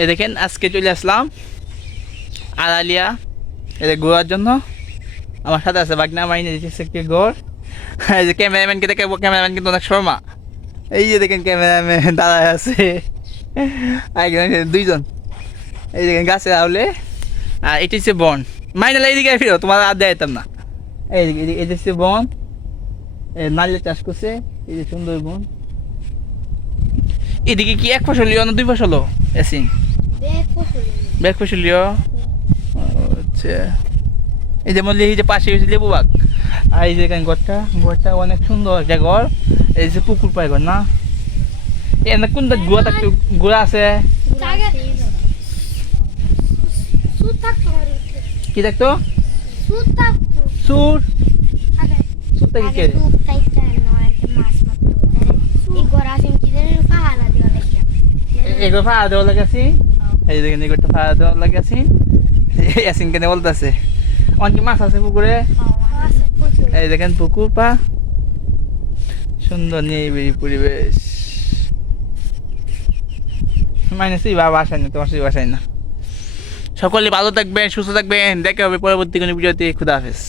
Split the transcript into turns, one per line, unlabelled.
এই দেখেন, আজকে চলে আসলাম আড়ালিয়া। এদের ঘোরার জন্য। আমার সাথে আছে বাগনা মাইনে একটি ঘর। এই যে ক্যামেরাম্যানকে দেখে ক্যামেরাম্যান কিন্তু অনেক শর্মা। এই যে দেখেন ক্যামেরাম্যান দাঁড়ায় আছে। দুইজন। এই দেখেন গাছে আউলে। আর এটি হচ্ছে বন। মাইনালা এইদিকে ফিরো, তোমার আর দেয়তাম না। এই এটি হচ্ছে বন। নালিয়া চাষ করছে, এই যে সুন্দর বন। এদিকে কি এক ফসলীয় না দুই ফসলও? এসিন
ব্যাগ ফসল
ফসলীয় আচ্ছা। এই যে মল্লি এই যে পাশে হয়েছে লেবু বাগ। আর এই যে ঘরটা ঘরটা অনেক সুন্দর একটা ঘর। এই যে পুকুর পায় ঘর না? এনে কোনটা গুড়া থাকতো গুড়া আছে?
জায়গা।
কি
থাকতো?
সুর
আগে
সুরটা কি
আগে
কে
সুদ থাকতো নয় মাছ মারতো এই গড় আসিম কি জানি পাহালা দিও লেখা
এগুলো দেওয়া লাগাছি এই দেখেন এগুলো দেওয়া লাগাছি এসিন কেন বলতেছে। অনেক মাছ আছে পুকুরে। এই দেখেন পুকুর পা। সুন্দর নিরিবিলি পরিবেশ। মানে সেই বাবা বাসায় না তোমার সেই বাসায় না। সকলে ভালো থাকবেন সুস্থ থাকবেন। দেখা হবে পরবর্তী কোনো ভিডিওতে। খুদা হাফেজ।